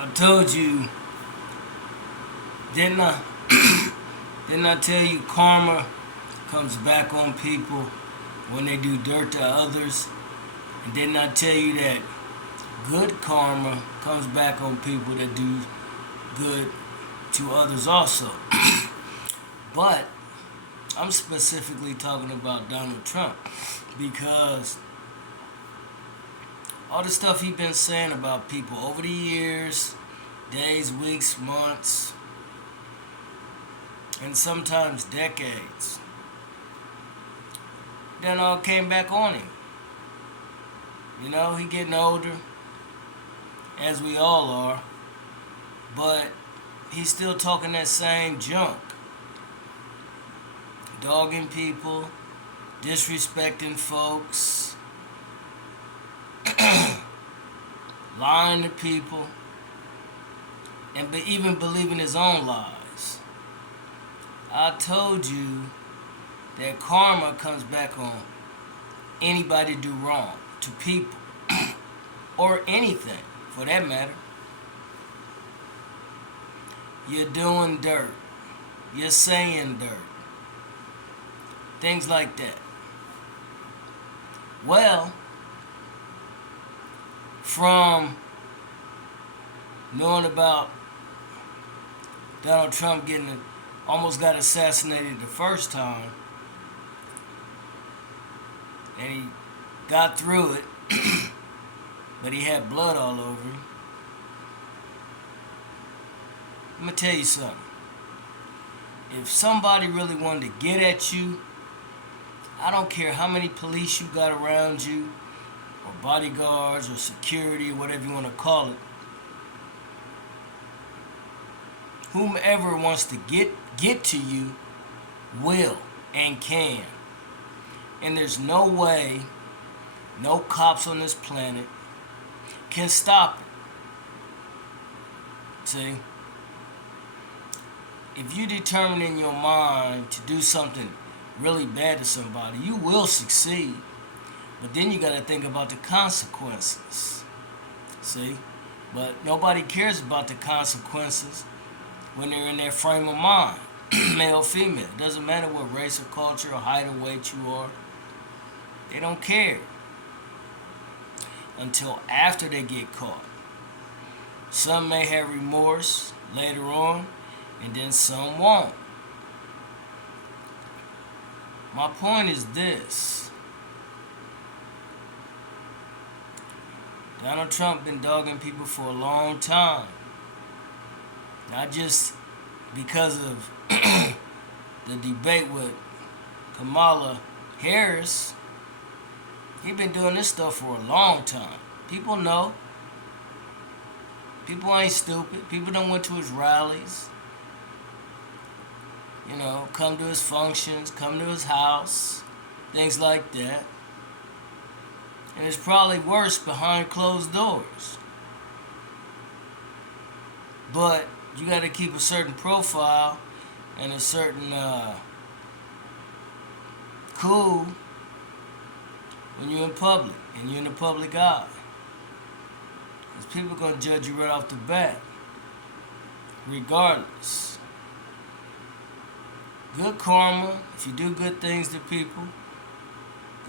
I told you, didn't I? Didn't I tell you karma comes back on people when they do dirt to others? And didn't I tell you that good karma comes back on people that do good to others also? But I'm specifically talking about Donald Trump because all the stuff he's been saying about people over the years, days, weeks, months, and sometimes decades, then all came back on him. You know, he getting older, as we all are, but he's still talking that same junk. Dogging people, disrespecting folks, lying to people, and even believing his own lies. I told you that karma comes back on anybody do wrong to people or anything for that matter. You're doing dirt. You're saying dirt. Things like that. Well, from knowing about Donald Trump almost got assassinated the first time, and he got through it, but he had blood all over him. Let me tell you something. If somebody really wanted to get at you, I don't care how many police you got around you, or bodyguards, or security, or whatever you want to call it. Whomever wants to get to you will and can. And there's no way, no cops on this planet can stop it. See? If you determine in your mind to do something really bad to somebody, you will succeed. But then you got to think about the consequences. See? But nobody cares about the consequences when they're in their frame of mind. Male, female. It doesn't matter what race or culture or height or weight you are. They don't care. Until after they get caught. Some may have remorse later on, and then some won't. My point is this. Donald Trump been dogging people for a long time. Not just because of the debate with Kamala Harris. He been doing this stuff for a long time. People know. People ain't stupid. People done went to his rallies. You know, come to his functions, come to his house, things like that. And it's probably worse behind closed doors. But you got to keep a certain profile and a certain cool when you're in public and you're in the public eye. Because people are going to judge you right off the bat, regardless. Good karma, if you do good things to people,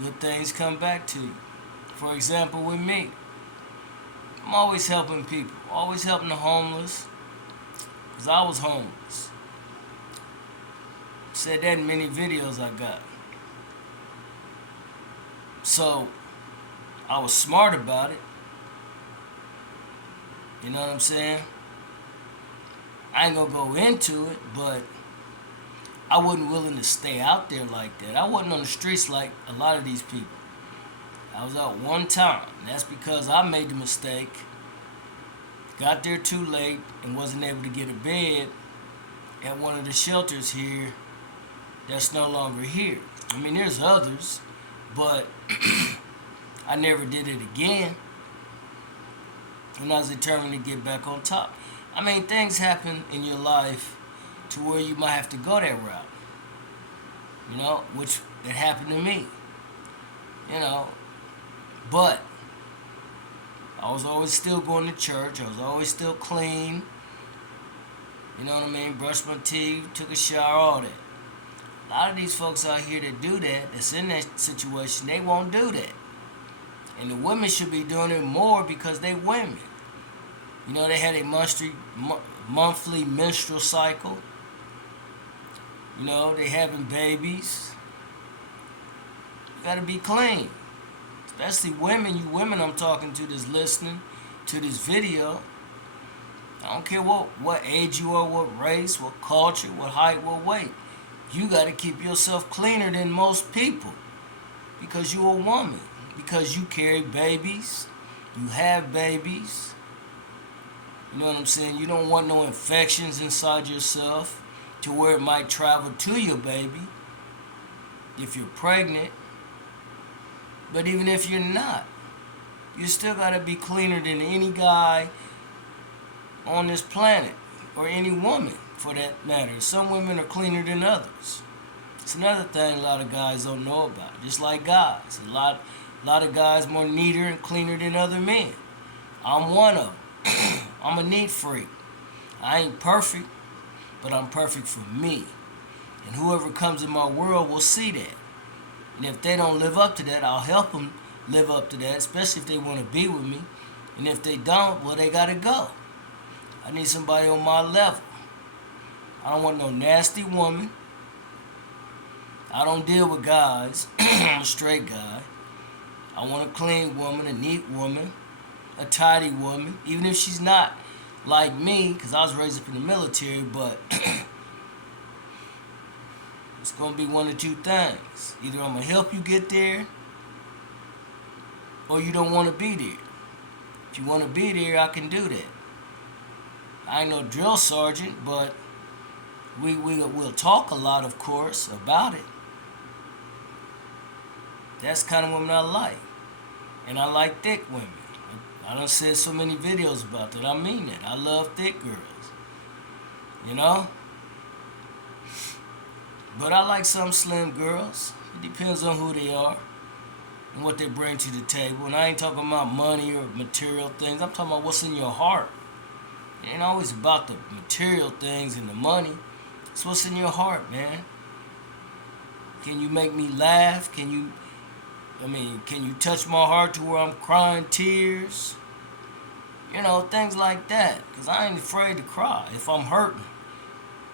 good things come back to you. For example, with me, I'm always helping people, always helping the homeless, because I was homeless. Said that in many videos I got. So, I was smart about it. You know what I'm saying? I ain't gonna go into it, but I wasn't willing to stay out there like that. I wasn't on the streets like a lot of these people. I was out one time. That's because I made the mistake, got there too late, and wasn't able to get a bed at one of the shelters here that's no longer here. I mean, there's others, but I never did it again. And I was determined to get back on top. I mean, things happen in your life to where you might have to go that route. You know, which it happened to me. You know, but I was always still going to church. I was always still clean. You know what I mean? Brushed my teeth, took a shower, all that. A lot of these folks out here that do that, that's in that situation, they won't do that. And the women should be doing it more because they women. You know, they had a monthly menstrual cycle. You know, they having babies. You gotta be clean. Especially women, you women I'm talking to that's listening to this video. I don't care what age you are, what race, what culture, what height, what weight. You gotta keep yourself cleaner than most people. Because you're a woman. Because you carry babies. You have babies. You know what I'm saying? You don't want no infections inside yourself to where it might travel to your baby if you're pregnant. But even if you're not, you still gotta be cleaner than any guy on this planet, or any woman for that matter. Some women are cleaner than others. It's another thing a lot of guys don't know about. Just like guys, a lot of guys more neater and cleaner than other men. I'm one of them. I'm a neat freak. I ain't perfect, but I'm perfect for me. And whoever comes in my world will see that. And if they don't live up to that, I'll help them live up to that, especially if they want to be with me. And if they don't, well, they got to go. I need somebody on my level. I don't want no nasty woman. I don't deal with guys. I'm a straight guy. I want a clean woman, a neat woman, a tidy woman, even if she's not like me, because I was raised up in the military, but it's going to be one of two things. Either I'm going to help you get there, or you don't want to be there. If you want to be there, I can do that. I ain't no drill sergeant, but we'll talk a lot, of course, about it. That's the kind of women I like. And I like thick women. I done said so many videos about that. I mean that. I love thick girls. You know? But I like some slim girls. It depends on who they are and what they bring to the table. And I ain't talking about money or material things. I'm talking about what's in your heart. It ain't always about the material things and the money. It's what's in your heart, man. Can you make me laugh? Can you touch my heart to where I'm crying tears? You know, things like that. Because I ain't afraid to cry if I'm hurting.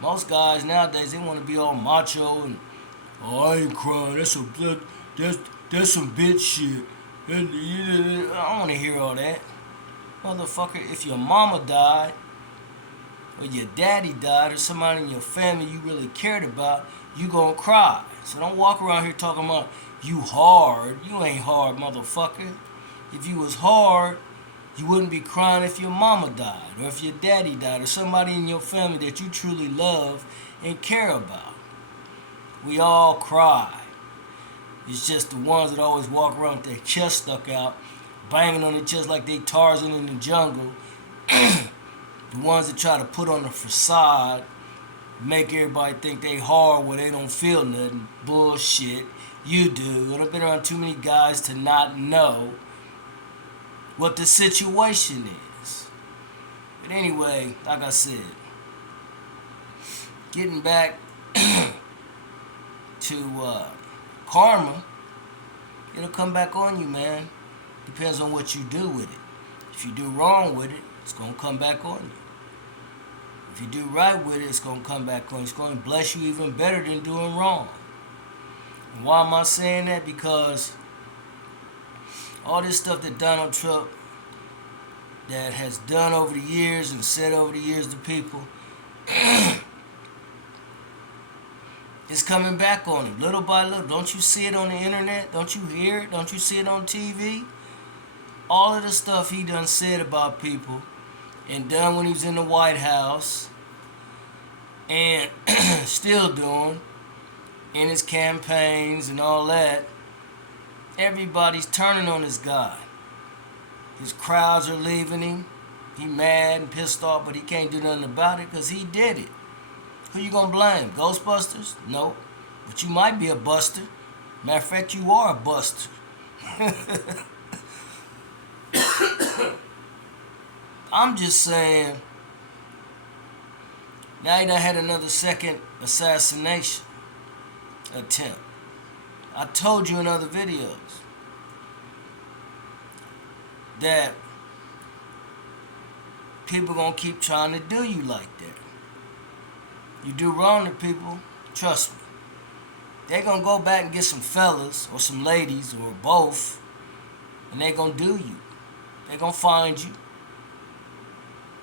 Most guys nowadays, they want to be all macho and, oh, I ain't crying. That's some bitch shit. I don't want to hear all that. Motherfucker, if your mama died, or your daddy died, or somebody in your family you really cared about, you gonna cry. So don't walk around here talking about you hard. You ain't hard, motherfucker. If you was hard, you wouldn't be crying if your mama died, or if your daddy died, or somebody in your family that you truly love and care about. We all cry. It's just the ones that always walk around with their chest stuck out, banging on their chest like they Tarzan in the jungle. The ones that try to put on a facade, make everybody think they hard where they don't feel nothing. Bullshit. You do. And I've been around too many guys to not know what the situation is. But anyway, like I said, getting back to karma, it'll come back on you, man. Depends on what you do with it. If you do wrong with it, it's going to come back on you. If you do right with it, it's going to come back on you. It's going to bless you even better than doing wrong. And why am I saying that? Because all this stuff that Donald Trump that has done over the years and said over the years to people, it's coming back on him, little by little. Don't you see it on the internet? Don't you hear it? Don't you see it on TV? All of the stuff he done said about people and done when he was in the White House and still doing in his campaigns and all that, everybody's turning on this guy. His crowds are leaving him. He mad and pissed off, but he can't do nothing about it because he did it. Who you gonna blame? Ghostbusters? No. But you might be a buster. Matter of fact, you are a buster. I'm just saying, now he done had another second assassination attempt. I told you in other videos that people gonna keep trying to do you like that. You do wrong to people, trust me. They gonna go back and get some fellas or some ladies or both, and they gonna do you. They gonna find you,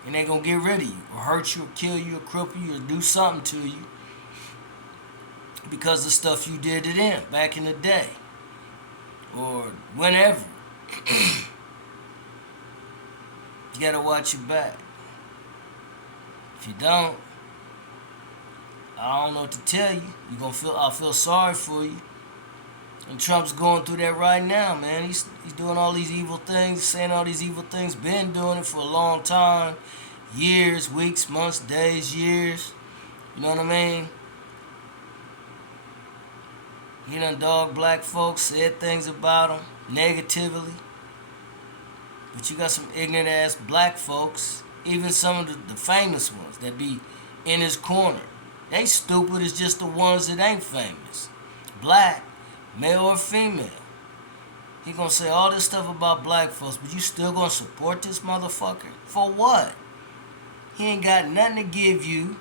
and they gonna get rid of you, or hurt you, or kill you, or cripple you, or do something to you because of stuff you did to them back in the day, or whenever. You gotta watch your back. If you don't, I don't know what to tell you. I feel sorry for you. And Trump's going through that right now, man. He's doing all these evil things, saying all these evil things. Been doing it for a long time, years, weeks, months, days, years. You know what I mean? He done dogged black folks, said things about them negatively. But you got some ignorant ass black folks, even some of the famous ones that be in his corner. They stupid as just the ones that ain't famous. Black, male or female. He gonna say all this stuff about black folks, but you still gonna support this motherfucker? For what? He ain't got nothing to give you.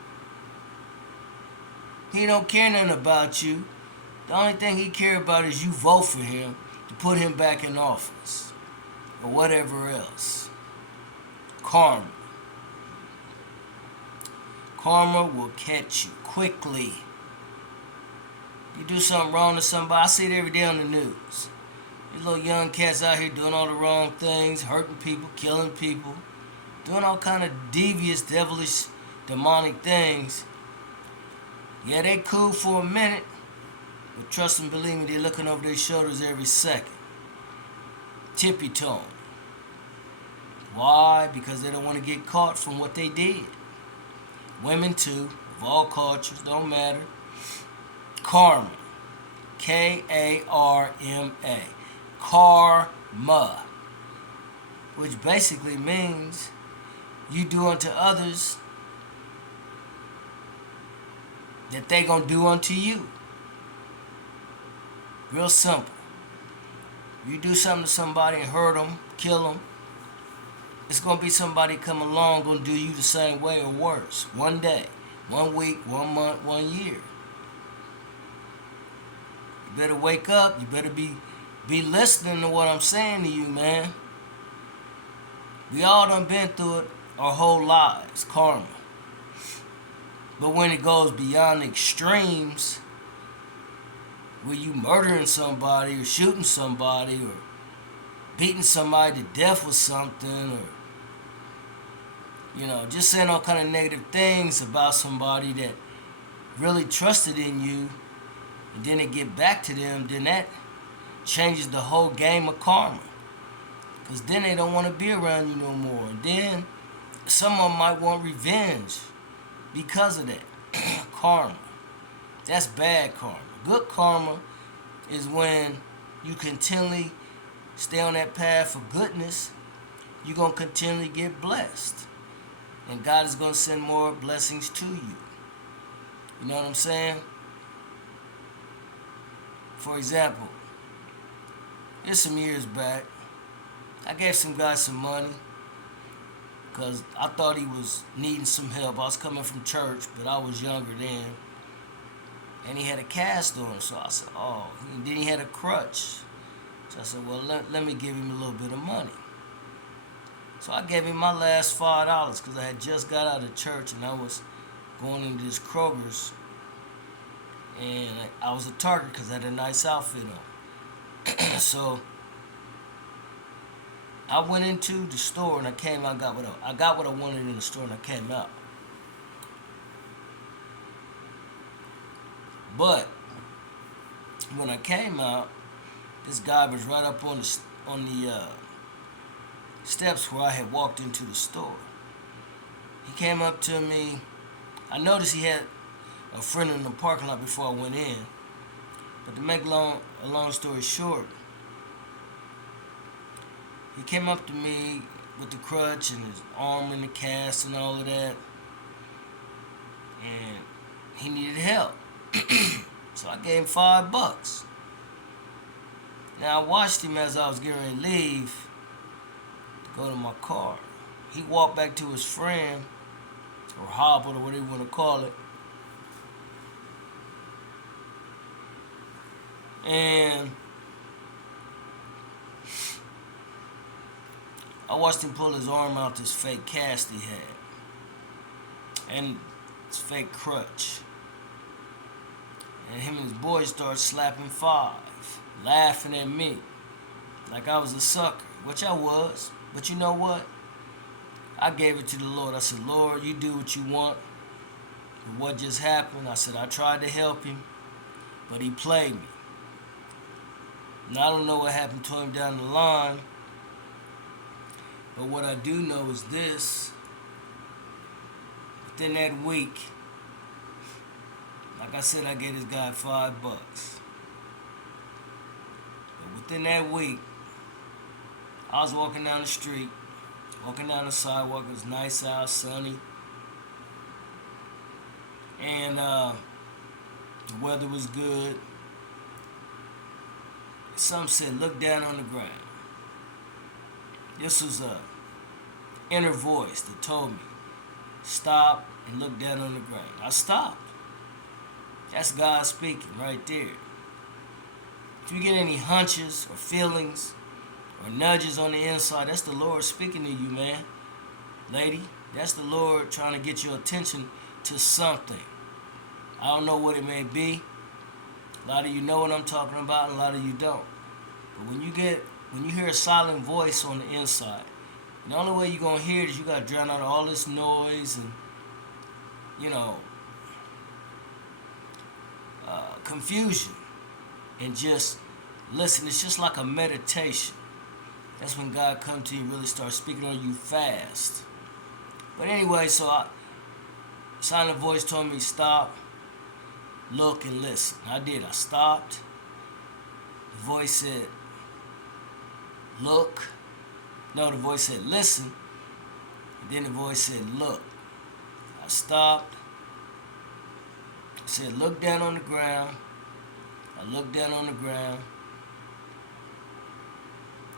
He don't care nothing about you. The only thing he care about is you vote for him to put him back in office. Or whatever else. Karma. Karma will catch you quickly. You do something wrong to somebody, I see it every day on the news. These little young cats out here doing all the wrong things, hurting people, killing people, doing all kind of devious, devilish, demonic things. Yeah, they cool for a minute, but trust and believe me, they're looking over their shoulders every second. Tippy-toeing. Why? Because they don't want to get caught from what they did. Women too, of all cultures, don't matter. Karma. K-A-R-M-A. Karma. Which basically means you do unto others that they gonna do unto you. Real simple. You do something to somebody and hurt them, kill them, it's going to be somebody come along going to do you the same way or worse. One day, 1 week, 1 month, 1 year. You better wake up. You better be listening to what I'm saying to you, man. We all done been through it our whole lives, karma. But when it goes beyond extremes, where you murdering somebody or shooting somebody or beating somebody to death with something, or just saying all kind of negative things about somebody that really trusted in you, and then it get back to them, then that changes the whole game of karma. Because then they don't want to be around you no more. And then some of them might want revenge because of that. Karma. That's bad karma. Good karma is when you continually stay on that path of goodness. You're going to continually get blessed. And God is going to send more blessings to you. You know what I'm saying? For example, it's some years back, I gave some guy some money because I thought he was needing some help. I was coming from church, but I was younger then. And he had a cast on him, so I said, oh. And then he had a crutch. So I said, well, let me give him a little bit of money. So I gave him my last $5 because I had just got out of church and I was going into this Kroger's. And I was a target because I had a nice outfit on. So I went into the store and I came out, I got what I wanted in the store and I came out. But when I came out, this guy was right up on the steps where I had walked into the store. He came up to me. I noticed he had a friend in the parking lot before I went in. But to make a long story short, he came up to me with the crutch and his arm in the cast and all of that. And he needed help. So I gave him $5. Now I watched him as I was getting ready to leave to go to my car. He walked back to his friend, or hobbled, or whatever you want to call it. And I watched him pull his arm out this fake cast he had. And his fake crutch. And him and his boys started slapping five, laughing at me like I was a sucker, which I was. But you know what? I gave it to the Lord. I said, Lord, you do what you want. And what just happened? I said, I tried to help him, but he played me. And I don't know what happened to him down the line. But what I do know is this. Within that week, like I said, I gave this guy $5. But within that week, I was walking down the street, walking down the sidewalk. It was nice out, sunny. And the weather was good. Some said, look down on the ground. This was a inner voice that told me, stop and look down on the ground. I stopped. That's God speaking right there. If you get any hunches or feelings or nudges on the inside, that's the Lord speaking to you, man. Lady, that's the Lord trying to get your attention to something. I don't know what it may be. A lot of you know what I'm talking about, and a lot of you don't. But when you hear a silent voice on the inside, the only way you're going to hear it is you got to drown out all this noise and, confusion, and just listen. It's just like a meditation. That's when God comes to you and really starts speaking on you fast. But anyway, silent voice told me stop, look, and listen. I did. I stopped. The voice said, look. No, the voice said, listen. And then the voice said, look. I stopped. I said, look down on the ground. I looked down on the ground.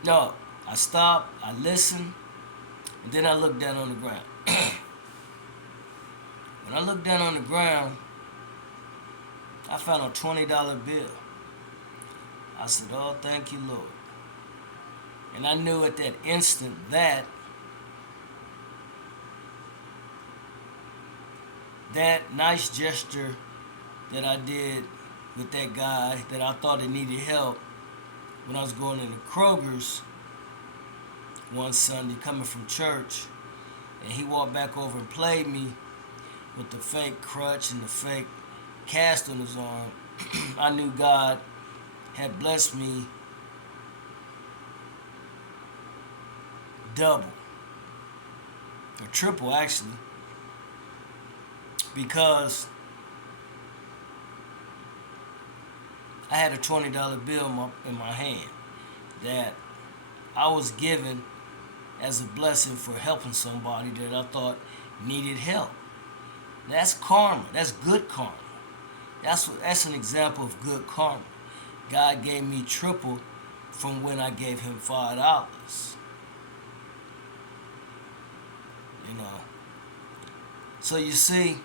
No, I stopped. I listened. And then I looked down on the ground. When I looked down on the ground, I found a $20 bill. I said, oh, thank you, Lord. And I knew at that instant that nice gesture that I did with that guy that I thought he needed help when I was going into Kroger's one Sunday coming from church, and he walked back over and played me with the fake crutch and the fake cast on his arm. I knew God had blessed me double, or triple actually, because I had a $20 bill in my hand that I was given as a blessing for helping somebody that I thought needed help. That's karma. That's good karma. That's an example of good karma. God gave me triple from when I gave him $5. So you see,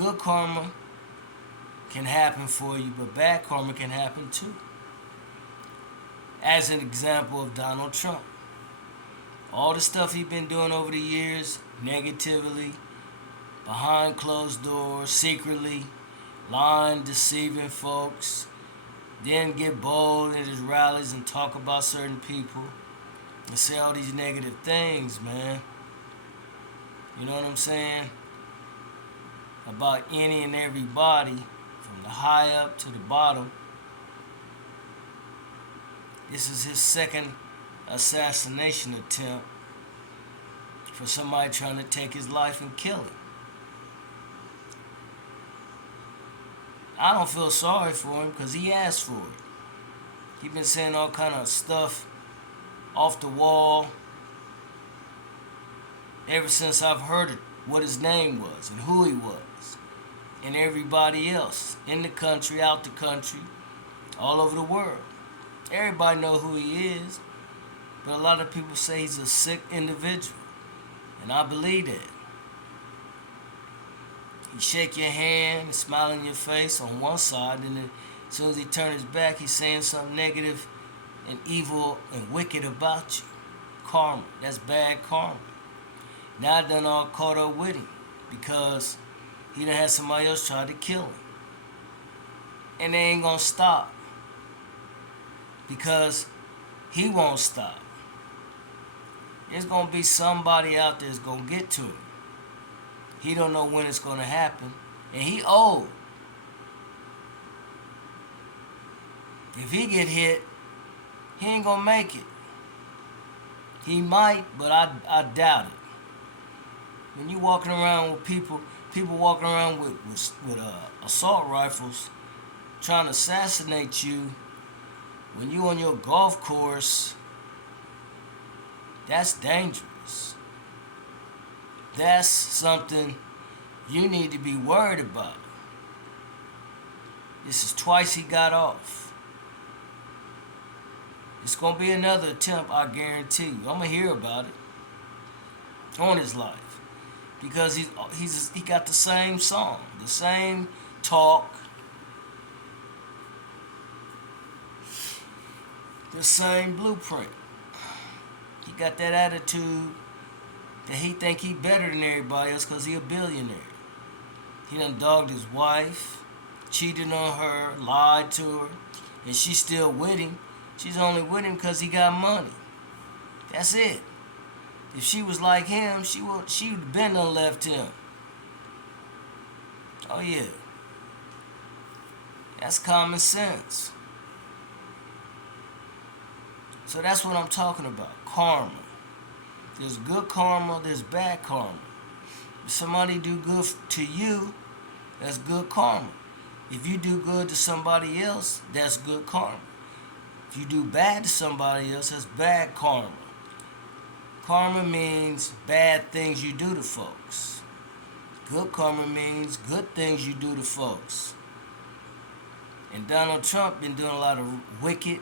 good karma can happen for you, but bad karma can happen too. As an example of Donald Trump. All the stuff he's been doing over the years, negatively, behind closed doors, secretly, lying, deceiving folks, then get bold at his rallies and talk about certain people and say all these negative things, man. You know what I'm saying? About any and everybody, from the high up to the bottom. This is his second assassination attempt for somebody trying to take his life and kill him. I don't feel sorry for him because he asked for it. He's been saying all kind of stuff off the wall Ever since I've heard it, what his name was and who he was, and everybody else in the country, out the country, all over the world. Everybody know who he is, but a lot of people say he's a sick individual, and I believe that. He shake your hand and smile in your face on one side, and then as soon as he turns his back, he's saying something negative and evil and wicked about you. Karma. That's bad karma. Now I done all caught up with him because he done had somebody else try to kill him. And they ain't gonna stop because he won't stop. There's gonna be somebody out there that's gonna get to him. He don't know when it's gonna happen, and he old. If he get hit, he ain't gonna make it. He might, but I doubt it. When you walking around with people walking around with assault rifles trying to assassinate you when you on your golf course, that's dangerous. That's something you need to be worried about. This is twice he got off. It's gonna be another attempt, I guarantee you. I'm gonna hear about it on his life because he got the same song, the same talk, the same blueprint. He got that attitude that he think he better than everybody else because he a billionaire. He done dogged his wife, cheated on her, lied to her, and she's still with him. She's only with him because he got money. That's it. If she was like him, she would have been done left him. Oh yeah. That's common sense. So that's what I'm talking about. Karma. There's good karma, there's bad karma. If somebody do good to you, that's good karma. If you do good to somebody else, that's good karma. If you do bad to somebody else, that's bad karma. Karma means bad things you do to folks. Good karma means good things you do to folks. And Donald Trump been doing a lot of wicked,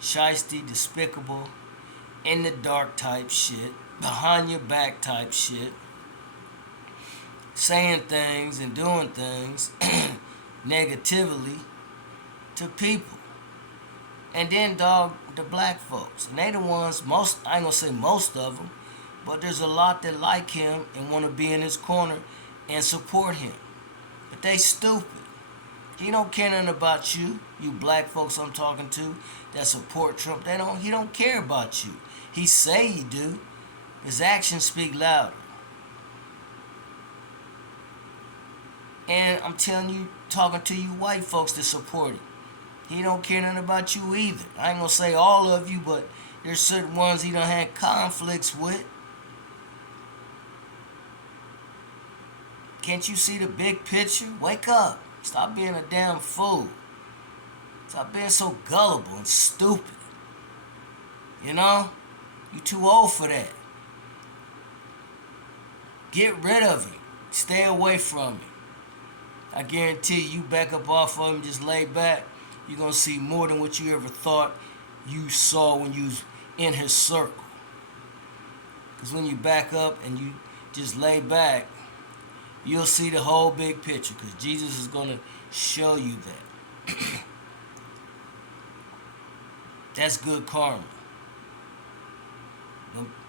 shiesty, despicable, in the dark type shit, behind your back type shit, saying things and doing things negatively to people. And then dog the black folks. And they the ones, I ain't gonna say most of them, but there's a lot that like him and want to be in his corner and support him. But they stupid. He don't care nothing about you black folks I'm talking to that support Trump. He don't care about you. He say he do. His actions speak louder. And I'm telling you, talking to you white folks that support him. He don't care nothing about you either. I ain't gonna say all of you, but there's certain ones he done had conflicts with. Can't you see the big picture? Wake up. Stop being a damn fool. Stop being so gullible and stupid. You know? You too old for that. Get rid of him. Stay away from him. I guarantee you back up off of him, just lay back, you're going to see more than what you ever thought you saw when you was in his circle. Because when you back up and you just lay back, you'll see the whole big picture because Jesus is going to show you that. That's good karma.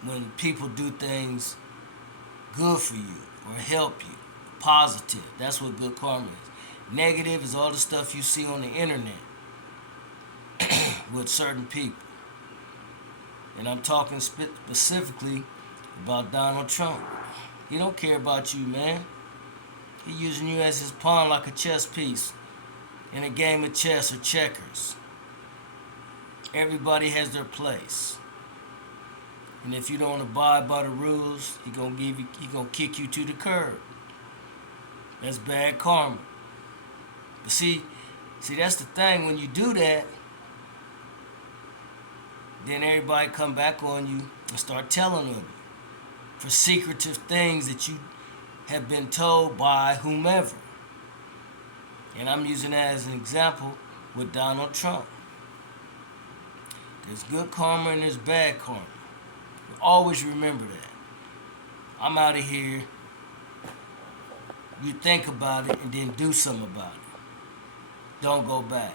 When people do things good for you or help you, positive, that's what good karma is. Negative is all the stuff you see on the internet with certain people. And I'm talking specifically about Donald Trump. He don't care about you, man. He using you as his pawn like a chess piece in a game of chess or checkers. Everybody has their place. And if you don't abide by the rules, he gonna kick you to the curb. That's bad karma. But see, that's the thing. When you do that, then everybody come back on you and start telling on you. for secretive things that you have been told by whomever. And I'm using that as an example with Donald Trump. There's good karma and there's bad karma. Always remember that. I'm out of here. You think about it and then do something about it. Don't go back.